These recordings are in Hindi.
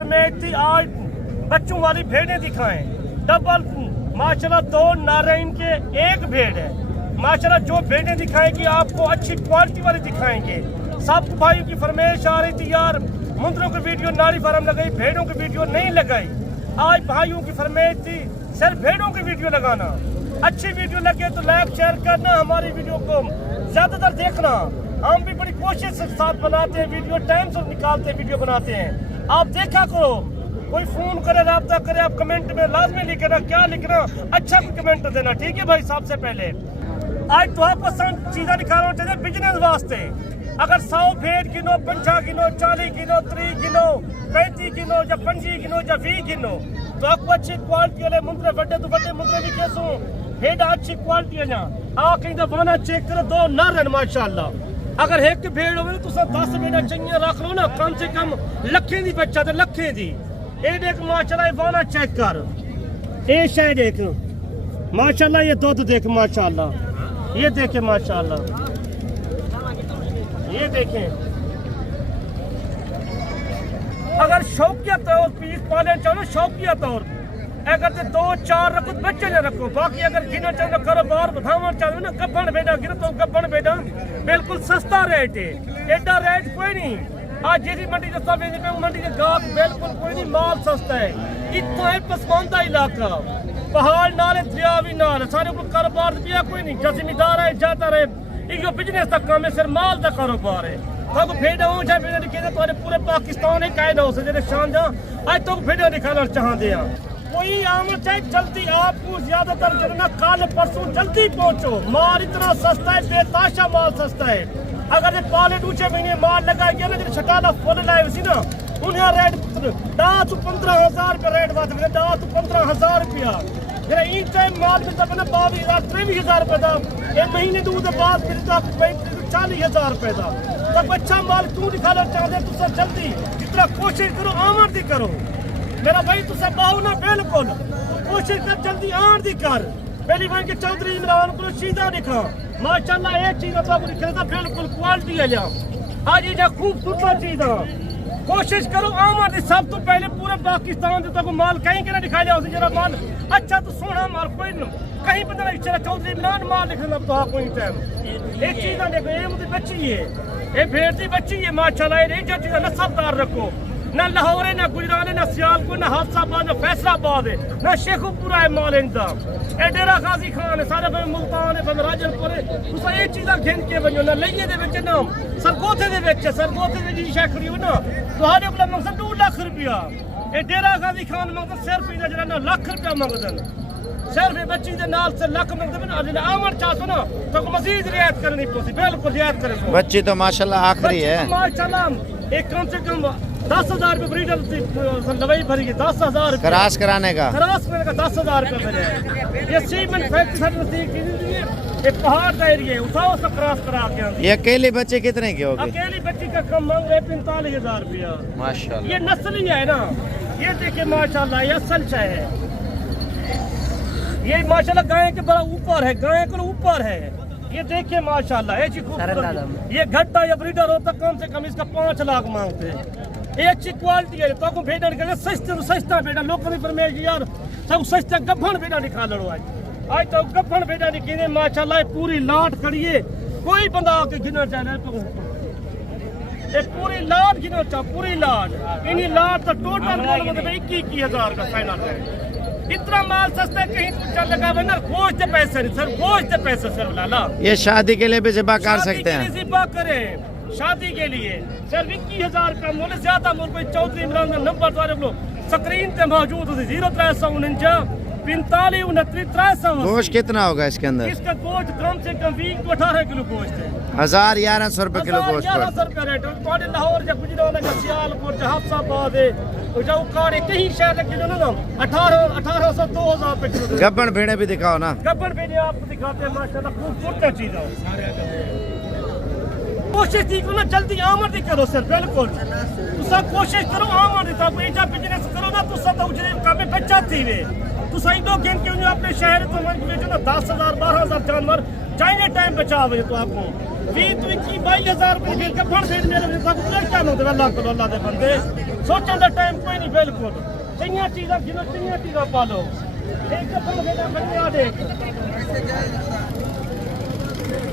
में थी आज बच्चों वाली भेड़ें दिखाएं, डबल माशाल्लाह 2 नारायण के एक भेड़ है। माशाल्लाह जो भेड़ें दिखाएंगी आपको अच्छी क्वालिटी वाली दिखाएंगे। सब भाइयों की फरमाइश आ रही थी यार मुंदरों की वीडियो नारी फार्म लगाई, भेड़ों की वीडियो नहीं लगाई। आज भाइयों की फरमाइश थी सिर्फ भेड़ों की वीडियो लगाना। अच्छी वीडियो लगे तो लाइक शेयर करना, हमारी वीडियो को ज्यादातर देखना। हम भी बड़ी कोशिश के साथ बनाते हैं वीडियो, टाइम से निकालते हैं वीडियो बनाते हैं। आप देखा करो, कोई फोन करे रब्ता करे, आप कमेंट में लाजमी लिखना, क्या लिखना, अच्छा कमेंट देना, ठीक है भाई। सबसे पहले आज तो आपको चीजें निकालना चाहिए बिजनेस वास्ते। अगर 100 भेड़ गिनो, 50 गिनो, 40 गिनो, 30 गिनो, 35 गिनो या 25 गिनो या 20 गिनो तो आपको अच्छी क्वालिटी वाले मुंदरे बड़े तो बड़े मुंदरे भी कैसो भेड़ अच्छी क्वालिटी है ना। आ कहीं दबाना चेक करो, 2 नर है माशाल्लाह। अगर एक भेड़ हो तो 10 भेड़ा चाहिए रख लो ना, कम से कम लखे दी बच्चा तो लखे दी। ये देख माशाल्लाह, वाना चेक कर, ये शाय देख माशाल्लाह, ये दूध देख माशाल्लाह, ये देखे माशाल्लाह, ये देखें। अगर शौकिया तौर पीस पाले चाहो, शौकिया तौर अगर तो 2-4 रखो बच्चे न रखो, बाकी अगर गिनो चाहो कारोबार बढ़ावा चाहो ना, गब्बन बेटा गिनो तो गब्बन बेटा बिल्कुल सस्ता रेट है, एडा रेट कोई नहीं। आज जी मंडी दस्ता बेचने पे मंडी के गाहक बिल्कुल कोई नहीं, माल सस्ता है। इतना है पसमानदा इलाका, पहाड़ नाल दरिया भी नाल, सारे को कारोबार दिया कोई नहीं। जमींदार है जाता रहे, यो बिजनेस का काम है, सिर्फ माल का कारोबार है। तो भेड़ा हो जाए भेड़ा दिखे तो पूरे पाकिस्तान है कायदा हो सके शान जा आज तो भेड़ा दिखाना चाहते हैं। कोई आमद चाहे जल्दी, आपको ज्यादातर करना कल परसों जल्दी पहुंचो। माल इतना सस्ता है, बेताशा माल सस्ता है। अगर ये पाले ऊंचे महीने माल लगाएंगे ना, जो छटाला फुल लाए उसी ना उन्हें रेट 10-15,000 रुपये रेट बात है, 10-15,000 रुपया। जरा इन टाइम माल मिलता है ना 22,000-23,000 रुपये का, एक महीने दूध बाद मिलता 40,000 रुपये का। तब अच्छा माल क्यों दिखाना चाहते तुम जल्दी, जितना कोशिश करो आमद करो मेरा भाई, तुझे बाहू ना बिल्कुल कोशिश कर जल्दी आन दी कर। पहली बार के चौधरी इमरान को सीधा दिखा माशाल्लाह, एक चीज तो दिखा बिल्कुल क्वालिटी है। आज ये खूबसूरत चीज कोशिश करो आमद। सब तो पहले पूरे पाकिस्तान से तक माल कहीं के ना दिखाया जाओ, जरा माल अच्छा तो सोना माल कोई कहीं पता नहीं चला। चौधरी इमरान माल लिखना तो कोई टाइम एक चीज देखो, ये मुझे बच्ची है, ये भेड़ की बच्ची है माशाल्लाह। ये जो चीज नस्लदार रखो, ना लाहौर है, ना गुजरात है, ना सियालकोट, ना हादसाबाद, ना फैसलाबाद है, ना शेखुपुरा है माल इनका। ए डेरा गाजी खान है, सारे भाई मुल्तान है, राजनपुर है। तुसा ये चीज़ां गिन के बनो ना, लइये दे विच ना सरगोथे दे विच, सरगोथे दे जी शै खड़ी हो ना तुहाडे कोल मकसद 2 लाख रुपया। ए डेरा गाजी खान मंगदा सिर्फ इना जरा ना लाख रुपया मंगदन, सिर्फ बच्ची के नाल से लाख मंगदे ना। आमद चाहो ना तो मजीद रियायत करनी पड़ती, बिल्कुल रियायत करे। बच्ची तो माशाल्लाह आखिरी है माशाल्लाह। एक कम से कम 10,000 रुपये ब्रीडर दवाई भरी, 10,000 क्रॉस कराने का 10,000 रुपये भरे। ये सीमेंट फैक्ट्री एक पहाड़ का एरिया उठाओ, उसका क्रॉस करा के। ये अकेली बच्ची कितने की होगी? अकेली बच्ची का कम मांग रहे 45,000 रुपया माशाल्लाह। ये नस्ली है ना, ये देखिए माशाल्लाह, ये असल चाय है। ये माशाल्लाह गाय के बड़ा ऊपर है, गाय के ऊपर है। ये देखिए माशाल्लाह, ये घट्टा या ब्रीडर होता कम से कम इसका 5 लाख मांगते हैं। ये अच्छी क्वालिटी है तो भेड़ा निकाले सस्ता भेड़ा लोगों ने फरमाइश यार सब सस्ता गब्बन भेड़ा निकाल लो। आज तो गब्बन भेड़ा निकले माशाल्लाह, पूरी लाट खड़ी है। कोई बंदा आके गिना चाहे ये पूरी लाट गिनो चाह, पूरी लाट इन्हीं लाट तो टोटल मतलब 21,000 का फाइनल है। इतना माल सस्ता है, कहीं चल लगा ना गोश्त के पैसे नहीं सर, गोश्त के पैसे सर लाला। ये शादी के लिए भी ज़िबा कर सकते हैं, ज़िबा करें शादी के लिए सिर्फ 21,000 का मोल, ज्यादा मोल कोई। चौधरी इमरान का नंबर तुम्हारे लोग स्क्रीन पे मौजूद है 0349 45 29 300। गोश्त कितना होगा इसके अंदर? इसका गोश्त कम से कम 20 to 18 किलो गोश्त है। 1,100 रुपये किलो गोश्त। 1,100 रुपये रेट है। लाहौर या गुजरात या सियालकोट या हादसाबाद है, जो काड़े कहीं शहर किलो ना 1800 2,000 रुपये किलो। गब्बन भेड़े भी दिखाओ ना। गब्बन भेड़े आपको दिखाते हैं माशाल्लाह, खूबसूरत चीज है। कोशिश थी ना जल्दी आमद करो सर, बिल्कुल तुसा कोशिश करो आमद था। बेचा बिजनेस करो ना तुसा तो उजरे काम में बच्चा थी वे तुसा इनो गिन के अपने शहर तो मन बेचो ना 10,000 12,000 जानवर चाहिए टाइम बचा हुए तो आपको 20 ਤੋਂ 21 22,000 ਰੁਪਏ ਫਿਰ ਕੱਪਣ ਦੇ ਮੇਰੇ ਸਭ ਕੁਝ ਚਾਲੂ ਦੇ ਅੱਲਾਹ ਕੋਲ ਅੱਲਾਹ ਦੇ ਬੰਦੇ ਸੋਚਣ ਦਾ ਟਾਈਮ ਕੋਈ ਨਹੀਂ ਬਿਲਕੁਲ ਚੰਗੀਆਂ ਚੀਜ਼ਾਂ ਜਿਹਨਾਂ ਚੰਗੀਆਂ ਚੀਜ਼ਾਂ ਪਾ ਲਓ ਇੱਕ ਕੱਪਣ ਦੇ ਨਾ ਬੰਦਿਆ ਦੇ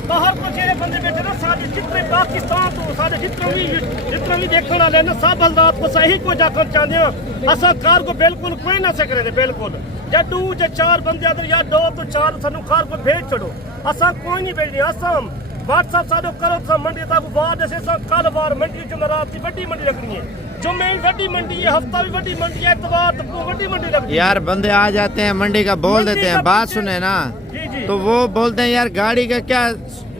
ਬਾਹਰ ਕੋ ਜਿਹੜੇ ਬੰਦੇ ਬੈਠੇ ਨਾ ਸਾਡੇ ਜਿੱਤੇ ਪਾਕਿਸਤਾਨ ਤੋਂ ਸਾਡੇ ਜਿਤਨੇ ਵੀ ਦੇਖਣ ਵਾਲੇ ਨੇ ਸਭ ਹਜ਼ਰਤ ਕੋ ਸਹੀ ਕੋ ਜਾकर ਚਾਹੁੰਦੇ ਹੋ ਅਸਾਂ ਕਾਰ ਕੋ ਬਿਲਕੁਲ ਕੋਈ ਨਾ ਸਕਰੇ ਬਿਲਕੁਲ जदू जे 4 बंदे अदर या 2 तो 4 सानू कार को भेज छोड़ो असा कोई नहीं भेजनी असा व्हाट्सएप साडो करो तो मंडी तक बाद जैसे सा कल बार मंडी च रात की बड़ी मंडी रखनी है जुम्मे भी बड़ी मंडी है हफ्ता भी बड़ी मंडी है इतवार तो बड़ी मंडी रखनी है यार बंदे आ जाते हैं मंडी का बोल देते हैं बात सुने ना तो वो बोलते हैं यार गाड़ी का क्या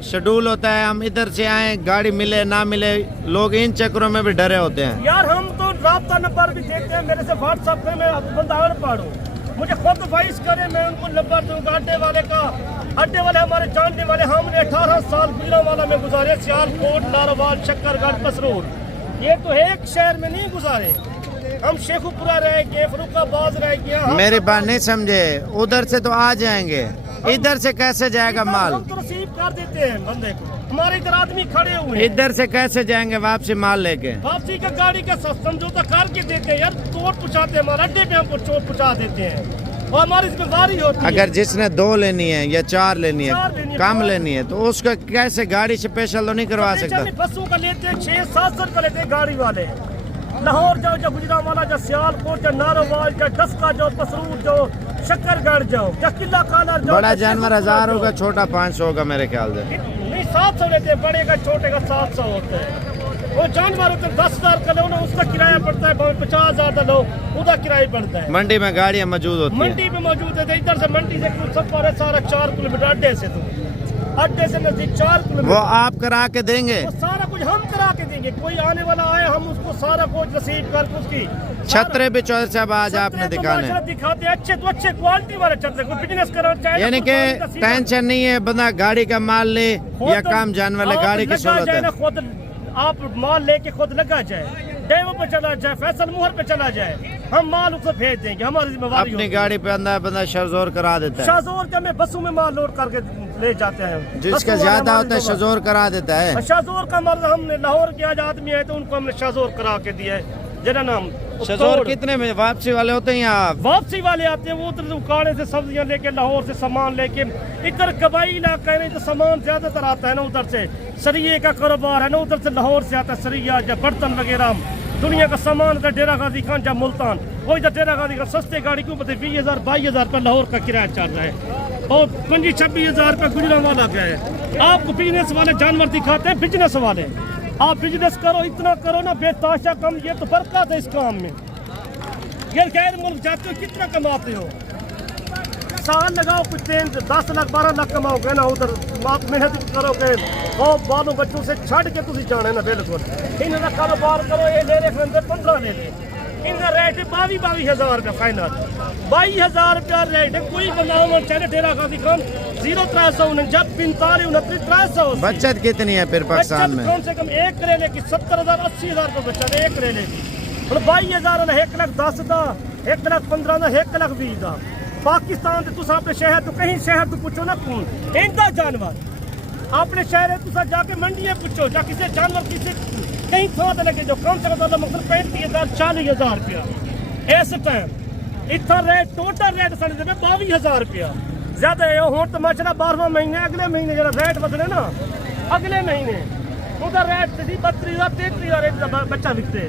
शेड्यूल होता है हम इधर से आए गाड़ी मिले ना मिले लोग इन चक्करों में भी डरे होते हैं यार हम तो राब्ता नंबर भी देते हैं मेरे से व्हाट्सएप पे मैं बंदा और पाड़ू मुझे खुद वॉइस करे मैं उनको नंबर दूंगा अड्डे वाले हमारे जानने वाले हमने 18 साल पीला वाला में गुजारे सियालकोट नारोवाल शक्करगढ़ कसरूर ये तो एक शहर में नहीं गुजारे हम शेखुपुरा रह गए फरुखाबाद रह गया मेरी बात नहीं समझे उधर से तो आ जाएंगे इधर से कैसे जाएगा माल हम तो रिसीव कर देते हैं बंदे को हमारे इधर आदमी खड़े हुए हैं इधर से कैसे जाएंगे वापसी माल लेके वापसी का गाड़ी का समझौता करके देते हैं यार चोट पुछाते हैं हमारे अड्डे पे हमको चोट पुछा देते हैं और हमारी जिम्मेदारी होती है अगर जिसने 2 लेनी है या 4 लेनी है कम लेनी है तो उसका कैसे गाड़ी स्पेशल तो नहीं करवा सकता बसों का लेते हैं 600-700 का लेते हैं गाड़ी वाले लाहौर जाओ जो गुजरांवाला जो सियालकोट जो नारोवाल जो डस्का जो कसरूर जो शक्करगढ़ जाओ या किला काला जाओ बड़ा जानवर 1000 होगा छोटा 500 होगा मेरे ख्याल से नहीं 700 लेते हैं बड़े का छोटे का 700 होता है वो जानवर होते हैं 10,000 का लो ना उसका किराया पड़ता है 50,000 का लो उसका किराया पड़ता है मंडी में गाड़ियाँ मौजूद होती हैं मंडी में मौजूद है इधर से मंडी से सब पर सारा 4 किलोमीटर अड्डे से तो अड्डे से नजदीक 4 किलोमीटर वो आप करा के देंगे वो सारा कुछ हम करा के देंगे कोई आने वाला आए हम उसको सारा कुछ रिसीव करके उसकी छतरे भी चौधरी साहब आज आपने दिखाने दिखाते अच्छे तो अच्छे क्वालिटी वाले छतरे को बिजनेस करना चाहिए यानी कि टेंशन नहीं है बंदा गाड़ी का माल ले या काम जानवर ले गाड़ी की सूरत है खुद आप माल लेके खुद लगा जाए डेवो पे चला जाए फैसल मुहर पे चला जाए हम माल उसको भेज देंगे हमारी जिम्मेवारी अपनी गाड़ी पे अंदर बंदा शजोर करा देता है शाहजोर के में बसों में माल लोड करके ले जाते हैं जिसका ज्यादा होता है शजोर करा देता है शाहजोर का मर्द हमने लाहौर के आज आदमी है तो उनको हमने शाहजोर करा के दिया है जना नाम शजोर कितने में वापसी वाले होते हैं यहाँ वापसी वाले आते हैं वो उधर उकाड़े से सब्जियां लेके लाहौर से सामान लेके इधर कबाई इलाका है तो सामान ज्यादातर आता है ना उधर से सरिये का कारोबार है ना उधर से लाहौर से आता है सरिया या बर्तन वगैरह दुनिया का सामान का डेरा गाजी खान या मुल्तान वो इधर डेरा गाजी का सस्ते गाड़ी क्यों पता 20,000-22,000 रुपये लाहौर का किराया चल रहा है और 25-26,000 रुपये गुजरांवाला का है आपको बिजनेस वाले जानवर दिखाते हैं बिजनेस वाले आप बिजनेस करो इतना करो ना बेताशा कम ये तो बरकत है इस काम में ये गैर मुल्क जाते हो कितना कमाते हो साल लगाओ कुछ 10 लाख 12 लाख कमाओगे ना उधर आप मेहनत करोगे और बालों बच्चों से छड़ के तुम जाने ना बिल्कुल इन्हें कारोबार करो ये ले रहे 15 ले ले इनका रेट है 22,000 रुपया फाइनल 22,000 रुपया रेट है कोई बनाओ चाहे डेरा का दिखान 0-349 45-29-300 बचत कितनी है फिर पाकिस्तान में कम से कम एक करेले की 70,000-80,000 रुपये बचत है एक करेले की 22,000 1,10,000 का 1,15,000 1,20,000 का पाकिस्तान तुस अपने शहर तो कहीं शहर तो पूछो ना कौन इंदा जानवर अपने शहर तुस जाके मंडियां पूछो जा किसी जानवर किसी कहीं थोड़ा लगे जो कम से कम मतलब 35,000-40,000 रुपया इस टाइम इतना रेट टोटल रेट साढ़े 22,000 रुपया ज्यादा है हूँ तो माशा 12वां महीने अगले महीने जरा रेट बदले ना अगले महीने उधर रेट 32,000-33,000 बच्चा बिकते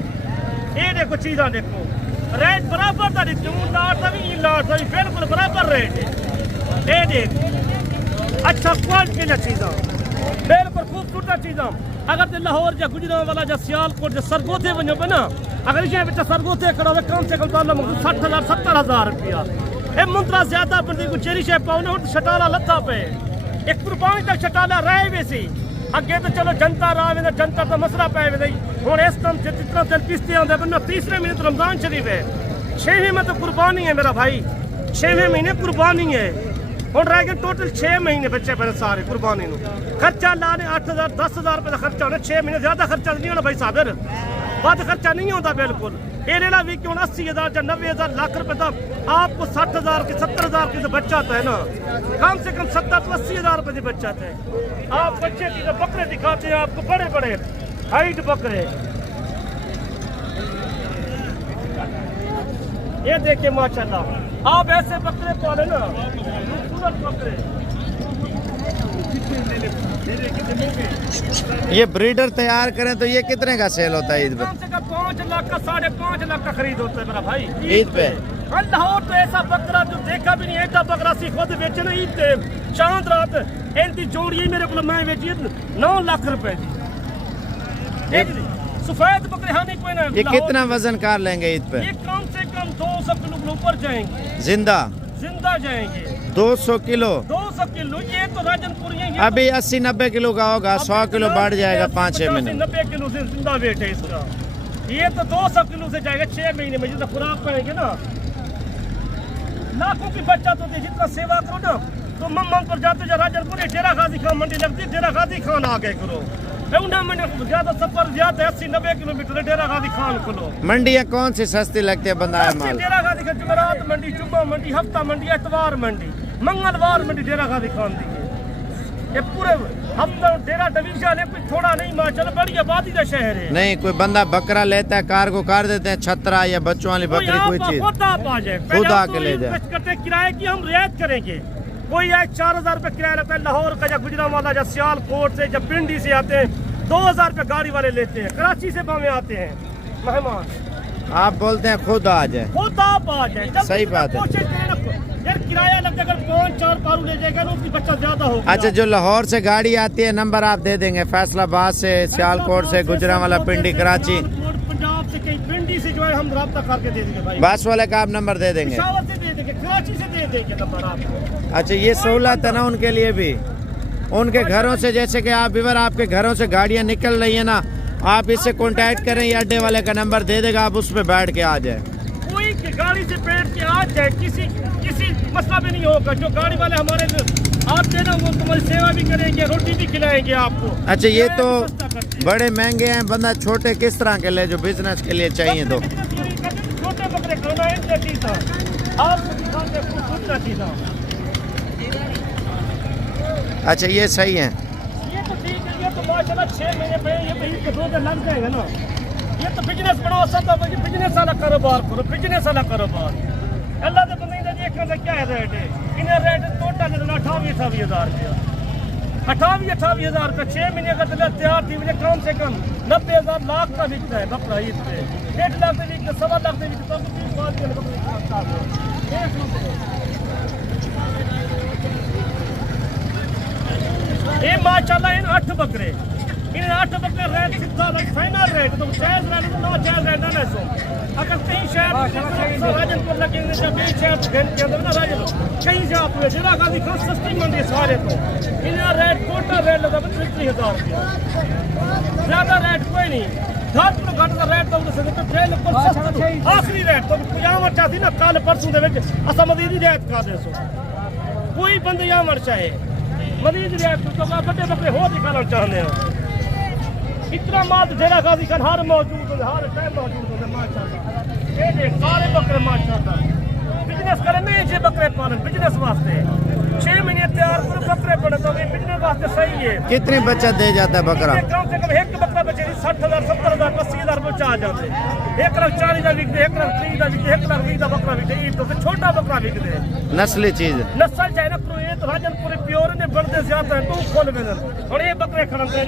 ये देखो चीज़ा देखो रेट बराबर का दिखते लाट का भी लाट का भी बिल्कुल बराबर रेट है ये देख अच्छा क्वालिटी का चीज़ा बिल्कुल खूबसूरत चीज़ा अगर तो लाहौर या गुजरांवाला या सियालकोट या सरगोधे वनो पे ना अगर इसे बच्चा सरगोधे करो कम से कम 60,000-70,000 रुपया ये मुंतरा ज्यादा बंदे को चेरी शे पाओ ना शटाला लत्ता पे एक कुर्बानी तक शटाला रहे वैसे अगे तो चलो जनता रहा जनता का मसला पै वे हूँ इस टाइम जितना दिन पिसते आते बना 3रे महीने तो रमजान शरीफ है 6वें में तो कुर्बानी है मेरा भाई 6वें महीने कुर्बानी है हूँ रह गए टोटल 6 महीने बच्चे पहले सारे कुर्बानी खर्चा लाने 8,000-10,000 रुपये का खर्चा होना 6 महीने ज्यादा खर्चा नहीं होना भाई साबिर ਵੱਧ ਖਰਚਾ नहीं होता बिल्कुल। ये लेना भी क्यों 80,000 या 90,000 लाख रुपए तक आपको 60,000 की 70,000 की तो बचत है ना, कम से कम 70 तो 80,000 रुपए की बचत है। आप बच्चे की जो बकरे दिखाते हैं आपको बड़े बड़े हाइट बकरे, ये देखिए माशाल्लाह आप ऐसे बकरे पाले ना, खूबसूरत बकरे। ये ब्रीडर तैयार करें तो ये कितने का सेल होता है ईद पे? कम से कम 5 लाख का 5.5 लाख का खरीद होता है मेरा भाई ईद पे। लाहौर तो ऐसा बकरा जो देखा भी नहीं, ऐसा बकरा सी खुद बेचे ना ईद पे चांद रात इनकी जोड़ी मेरे को मैं बेची 9 लाख रुपए की। सफेद बकरे हानि कोई ना। ये कितना वजन कार लेंगे ईद पे? ये कम से कम 200 किलो के ऊपर जाएंगे, जिंदा जिंदा जाएंगे 200 किलो। 200 किलो ये तो राजनपुर अभी 80-90 किलो का होगा, 100 किलो बढ़ जाएगा 5-6 महीने। 90 किलो से जिंदा वेट है इसका। ये तो 200 किलो से जाएगा 6 महीने में, जितना खुराक पाएंगे ना। लाखों की बच्चा तो जितना सेवा करो ना, तो मम्मम पर जाते जो राजनपुर डेरा गाजी खान मंडी लगती है, डेरा गाजी खान आ गए करो। ज्यादा सफर ज्यादा 80-90 किलोमीटर डेरा गाजी खान को लो। मंडियाँ कौन सी सस्ती लगती है बंदा माल? डेरा गाजी खान जुमेरात मंडी, जुम्मा मंडी, हफ्ता मंडी, एतवार मंडी, मंगलवार मंडी डेरा गाजी खान दी है। ये पूरे हफ्ता डेरा डिवीजन है, कोई थोड़ा नहीं माशाल्लाह बड़ी आबादी का शहर है। नहीं कोई बंदा बकरा लेता है, कार को कार देते हैं, छतरा या बच्चों वाली बकरी कोई चीज खुद आप आ जाए, खुद आके ले जाए। करते किराए की हम रियायत करेंगे। कोई आए 4,000 रुपये किराया लगता है लाहौर का, या गुजरांवाला या सियालकोट से, जब पिंडी से आते हैं 2,000 रुपये गाड़ी वाले लेते हैं, कराची से भावे आते हैं मेहमान। आप बोलते हैं खुद आ जाए, खुद आप आ जाए। सही बात है। कोशिश करें ना यार, किराया लग अगर 5-4 पारू ले जाएगा ना उसकी बच्चा ज्यादा होगा। अच्छा जो लाहौर से गाड़ी आती है नंबर आप दे देंगे, फैसलाबाद से, सियालकोट से, गुजरांवाला, पिंडी, कराची, पंजाब से, कहीं पिंडी से जो है हम राब्ता करके दे देंगे भाई। बस वाले का आप नंबर दे देंगे, पेशावर से दे देंगे, कराची से दे देंगे नंबर आपको। अच्छा ये सहूलत है ना उनके लिए भी, उनके घरों से, जैसे कि आप इधर आपके घरों से गाड़ियाँ निकल रही है ना, आप इससे कांटेक्ट करें, ये अड्डे वाले का नंबर दे देगा, आप उस पर बैठ के आ जाए। कोई गाड़ी से बैठ के आ जाए, किसी मसला भी नहीं होगा। जो गाड़ी वाले हमारे आते हैं ना वो तुम्हारी सेवा भी करेंगे, रोटी भी खिलाएंगे आपको। अच्छा ये तो बड़े महंगे हैं, बंदा छोटे किस तरह के ले जो बिजनेस के लिए चाहिए तो? छोटे बकरे खाना है चीज़ आपको दिखाते हैं खूबसूरत चीज़। अच्छा ये सही है, ये तो ठीक है, ये तो माशाल्लाह 6 महीने पे ये तो ईद के 2 दिन लग जाएगा ना। ये तो बिजनेस बनाओ, सब बिजनेस वाला कारोबार करो, बिजनेस वाला कारोबार। अल्लाह के बंदे ने देखा क्या है रेट है, इन्हें रेट टोटल 28,000 रुपया, 28,000 रुपया 6 महीने का चले तैयार थी मुझे कम से कम 90,000 लाख का बिकता है बकरा ईद पे। 1.5 लाख से बिकते, 1.25 लाख से बिकते, ये माशाल्लाह इन 8 बकरे, इन 8 बकरे रेट सीधा फाइनल रेट तो जायज रेट तो ना जायज रेट ना सो। अगर कहीं शहर राजनपुर लगेंगे जब ये शहर के अंदर ना राजनपुर कहीं से आप जिला गाजी खान सस्ती मंडी सारे तो इन्हें रेट टोटल रेट लगा 35,000 रुपया, ज्यादा रेट कोई नहीं। घट तो घट का रेट तो आखिरी रेट तो पजामा चाहती ना कल परसों के असा मजीद रियायत कर दे सो। कोई बंदे यहाँ चाहे मरीज रियायत तो बड़े बकरे हो दिखाना चाहते हैं। इतना माल डेरा गाजी खान हर मौजूद है, हर टाइम मौजूद है माशाल्लाह। ये देख सारे बकरे माशाल्लाह बिजनेस करें ना, ये बकरे पालन बिजनेस वास्ते 6 महीने तैयार करो बकरे पड़े तो बिजनेस वास्ते सही है। कितनी बचत दे जाता है बकरा? कम से कम एक बकरा बचे 60,000 70,000 80,000 बचा आ जाते, 1,40,000 बिकते, 1,30,000 बिकते, 1,20,000 बकरा बिकते, तो छोटा बकरा बिकते। नस्ली चीज नस्ल चाहे ना करो, ये तो राजनपुर प्योर ने बढ़ते ज्यादा है तो खोल में और ये बकरे खड़े हैं,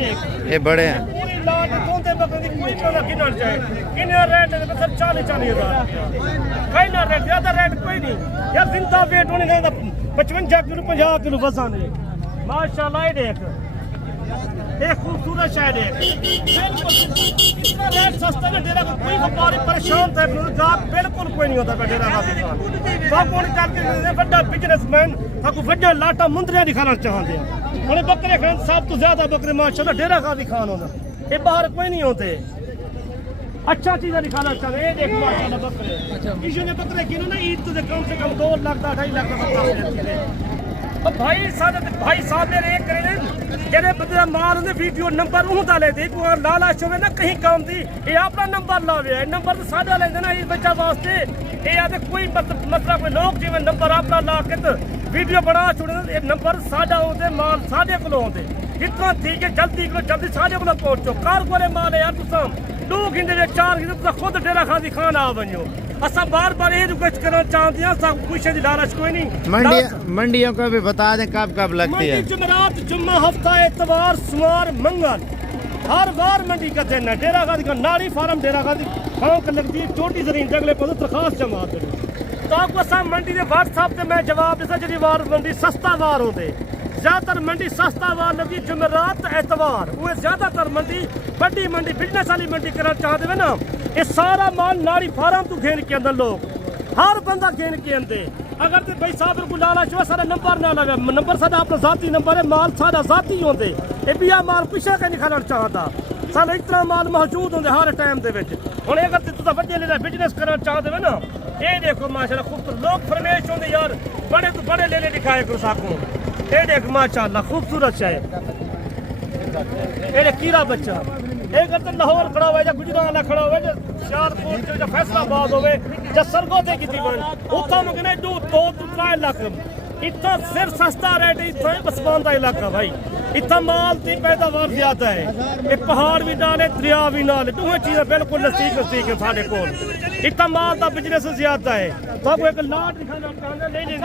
ये बड़े हैं। पूरी लाल तोते बकरे की कोई पता गिनना चाहे किन्ना रेट है सर 40,000 कहीं ना रेट ज्यादा रेट कोई नहीं यार। जिंदा वेट होने का 55 किलो 50 किलो वजन है माशाल्लाह। ये देख एक खूबसूरत शहर है, इतना रेट सस्ता है डेरा का कोई व्यापारी परेशान था बिल्कुल कोई नहीं होता डेरा का कौन करके बड़ा बिजनेसमैन आपको वड्डा लाटा मुंदरिया दिखाना चाहते हैं। उन्हें बकरे खान सब तो ज्यादा बकरे माशाल्लाह डेरा का दिखाना होता, ये बाहर कोई नहीं होते। अच्छा चीज़ दिखाना चाहते हैं, ये देख माशाल्लाह बकरे किसी ने बकरे किने ना ईद तो कम से कम 2 लाख 2.5 लाख का बकरा ਉਹ ਭਾਈ ਸਾਹਿਬ ਨੇ ਰੇਕ ਕਰੇ ਨੇ ਜਿਹੜੇ ਬੰਦੇ ਦਾ ਮਾਲ ਹੁੰਦੇ ਵੀਡੀਓ ਨੰਬਰ ਉਹ ਦਾ ਲੈਦੇ ਕੋ ਲਾਲਚ ਹੋਵੇ ਨਾ ਕਹੀਂ ਕੰਮ ਦੀ ਇਹ ਆਪਣਾ ਨੰਬਰ ਲਾਵੇ ਨੰਬਰ ਤਾਂ ਸਾਡਾ ਲੈਂਦੇ ਨਾ ਇਸ ਬੱਚਾ ਵਾਸਤੇ ਇਹ ਆ ਤੇ ਕੋਈ ਮਤਲਬ ਕੋਈ ਲੋਕ ਜਿਵੇਂ ਨੰਬਰ ਆਪਣਾ ਲਾ ਕੇ ਤੇ ਵੀਡੀਓ ਬਣਾ ਛੁੱਟਦੇ ਇਹ ਨੰਬਰ ਸਾਡਾ ਆਉਂਦੇ ਮਾਲ ਸਾਡੇ ਕੋਲ ਆਉਂਦੇ ਇਤਨਾ ਠੀਕ ਹੈ ਜਲਦੀ ਸਾਡੇ ਕੋਲ ਪਹੁੰਚੋ ਕਾਰ ਕੋਲੇ ਮਾਲ ਹੈ ਯਾਰ ਤੁਸੀਂ 2 घंटे या 4 घंटे तुम खुद डेरा खादी खान आ बनो असा बार ये रिक्वेस्ट करना चाहते हैं सब कुछ की लालच कोई नहीं मंडियों को भी बता दें कब लगती है जुमेरात जुम्मा हफ्ता इतवार सोमवार मंगल हर बार मंडी का दिन है डेरा खादी का नारी फार्म डेरा खादी गाँव का लगती है छोटी जमीन जगले पर दरखास्त जमा करें तो आपको सब मंडी के व्हाट्सएप से मैं जवाब देता जी वार मंडी सस्ता वार होते ज्यादातर मंडी सस्ता वार लगी जुमेरात एतवार वो ज्यादातर मंडी बड़ी मंडी बिजनेस वाली मंडी करना चाहते हैं ना ये सारा माल नारी फार्म तो घेन के अंदर लोग हर बंदा घेन के अंदर अगर तो भाई साहब को लालच हुआ सारा नंबर ना लगे नंबर सारा अपना जाती नंबर है माल सारा जाती होंगे ये भी माल पिछले कहीं खाना चाहता सारा इतना माल मौजूद होंगे हर टाइम के हम अगर तुम बड़े बिजनेस करना चाहते हो ना ये देखो माशाल्लाह खूबसूरत लोग फरमेश होंगे यार बड़े तो बड़े ले दिखाए करो साकू ये देख माशाल्लाह खूबसूरत है ये कीड़ा बच्चा एक तो लाहौर खड़ा हुआ गुजरात खड़ा हुआ शाहपुर जो फैसलाबाद हो या सरगोधे की बन उतना मंगने 2-3 लाख इतना सिर्फ सस्ता रेट इतना है बसमान का इलाका भाई इतना माल की पैदावार ज्यादा है ये पहाड़ भी डाले दरिया भी नाले दोवें चीज़ें बिल्कुल नजदीक है साढ़े को इतना माल का बिजनेस ज्यादा है तो एक लाट दिखाना ले लेंगी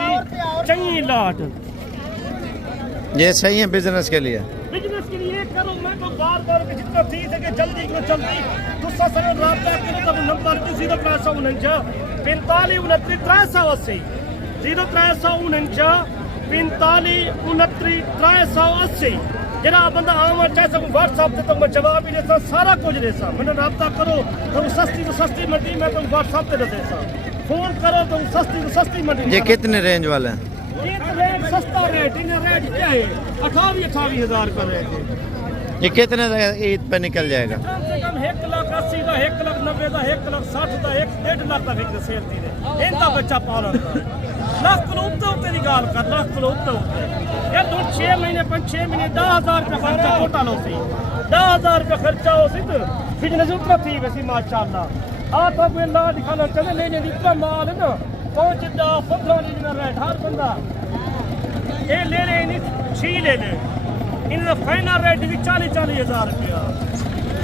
चंगी लाट ये सही है बिजनेस के लिए करो मैं तो बार के जितना थी सके जल्दी दूसरा सर राब्ता करो तब नंबर 0349 45 29 380 0349 45 29 380 जरा बंदा आवा चाहे सब व्हाट्सएप पे तो मैं जवाब ही देता सारा कुछ देता मैंने राब्ता करो तो सस्ती मंडी में तुम व्हाट्सएप पे देता फोन करो तो सस्ती मंडी ये कितने रेंज वाले हैं ये तो रेट सस्ता रेट इन्हें रेट क्या है 28,000 का रेट है ये कितने ईद पे निकल जाएगा कम से कम 1,80,000 का 1,90,000 का 1,60,000 का 1.5 लाख का बिक सेल दी है इनका बच्चा पालन लाख किलो उत्ते की गाल कर लाख किलो उत्ते यार 6 महीने 5-6 महीने 10,000 रुपये खर्चा टोटल हो सी 10,000 रुपये खर्चा हो सी तो बिजनेस उतना थी वैसी माशाल्लाह आ तो कोई ला दिखाना चले लेने इतना माल है ना 5-10-15 दिन रेट हर बंदा ये ले ले 6 ले ले इनका फाइनल रेट भी 40,000 रुपया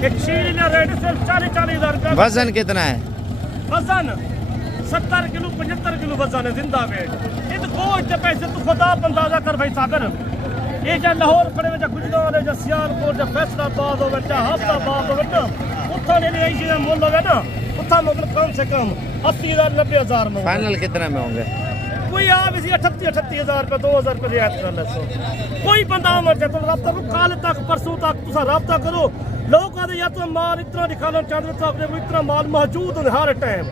एक 6 रेट सिर्फ 40,000 रुपया वजन कितना है वजन 70 किलो 75 किलो वजन है जिंदा वेट ये तो गोश्त पैसे तू खुदा अंदाजा कर भाई सागर ये जो लाहौर खड़े में गुजरात है सियालकोट फैसलाबाद हो हफ्ताबाद हो उतना ले ले चीजें मोल हो ना उतना मतलब कम से कम 80,000 90,000 में फाइनल कितने में होंगे कोई आप इसी 38,000 रुपये 2,000 रुपये रियायत कर ले कोई बंदा मर जाए तो रब्ता करो कल तक परसों तक तुम रब्ता करो लोग कहते या तो माल इतना दिखाना चाहते तो अपने को इतना माल मौजूद हो हर टाइम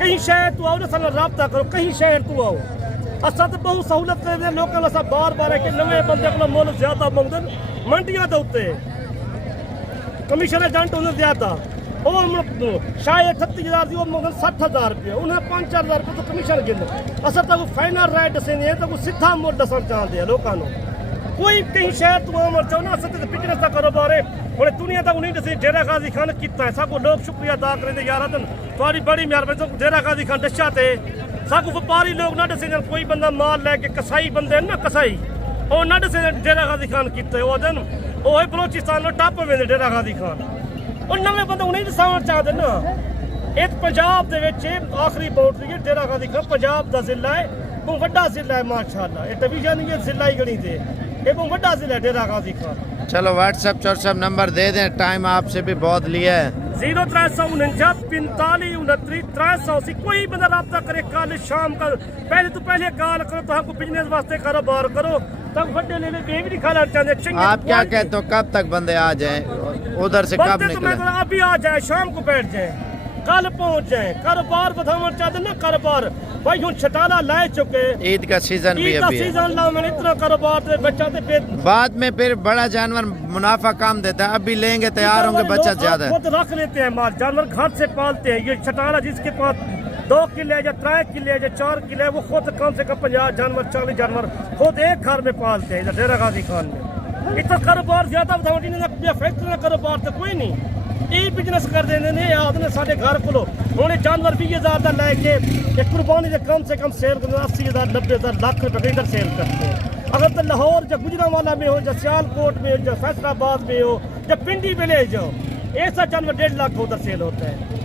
कहीं शहर तू आओ ना साला रब्ता करो कहीं शहर तू आओ असा तो बहुत सहूलत कर लोगों असा बार है कि नवे बंदे को मुल ज्यादा मंगते मंडियां के उत्ते कमीशन एजेंट उन्हें ज्यादा शायद 38,000 वो मंगल 60,000 रुपये उन्हें 5-4,000 रुपये तो कमीशन गिन असा तो फाइनल रेट दसेंगे तो सीधा मुल दसन चाहते हैं लोगों कोई कहीं शहर तू अमर चाहो ना अस बिजनेस का कारोबार है हम दुनिया तक उन्हीं दसी डेरा गाजी खान किया सबको लोग शुक्रिया अदा करेंगे यार थोड़ी बड़ी मेहरबानी तो डेरा गाजी खान दस्या थे सब व्यापारी लोग ना दसे कोई बंदा माल लैके कसाई बंदे ना कसाई वो ना दसे डेरा गाजी खान किए वो दिन वो बलोचिस्तान टप वे डेरा गाजी खान और नवे बंदे उन्हें दसाना चाहते ना एक पंजाब के आखिरी बाउंड्री है डेरा गाजी खान पंजाब का जिला है वो बड़ा जिला है माशाल्लाह ये डिवीजन ही जिला ही गणी थे ये वो बड़ा जिला है डेरा गाजी खान चलो व्हाट्सएप नंबर दे दें टाइम आपसे भी बहुत लिया है 0349 45 29 380 कोई बंदा रब्ता करे कल शाम का पहले कॉल करो तो हमको बिजनेस वास्ते कारोबार करो तब बड़े ले भी नहीं खाना चाहते आप क्या कहते हो कब तक बंदे आ जाएं उधर से कब निकले अभी आ जाए शाम को बैठ जाए कल पहुंच जाए कारोबार बढ़ाना चाहते ना कारोबार भाई हम छटाला ला चुके ईद का सीजन भी अभी है सीजन ला मैंने इतना कारोबार बच्चा बाद में फिर बड़ा जानवर मुनाफा कम देता है अभी लेंगे तैयार होंगे बच्चा ज्यादा खुद रख लेते हैं माल जानवर घर से पालते हैं ये छटाला जिसके पास 2 किले या 3 किले या 4 किले, वो खुद कम से कम 50 जानवर 40 जानवर खुद एक घर में पालते हैं इधर डेरा गाजी खान में। इतना कारोबार ज्यादा बतावटी ने फैक्ट्री का कारोबार तो कोई नहीं, ये बिजनेस कर देने ने आदमी साढ़े घर को हूँ जानवर 20,000 का लैके कुर्बानी से कम सेल करते 80,000 90,000 लाख रुपये इधर सेल करते हैं। अगर तो लाहौर या गुजरांवाला में हो या सियालकोट में हो या फैसलाबाद में हो या पिंडी विलेज हो, ऐसा जानवर 1.5 लाख उधर सेल होता है।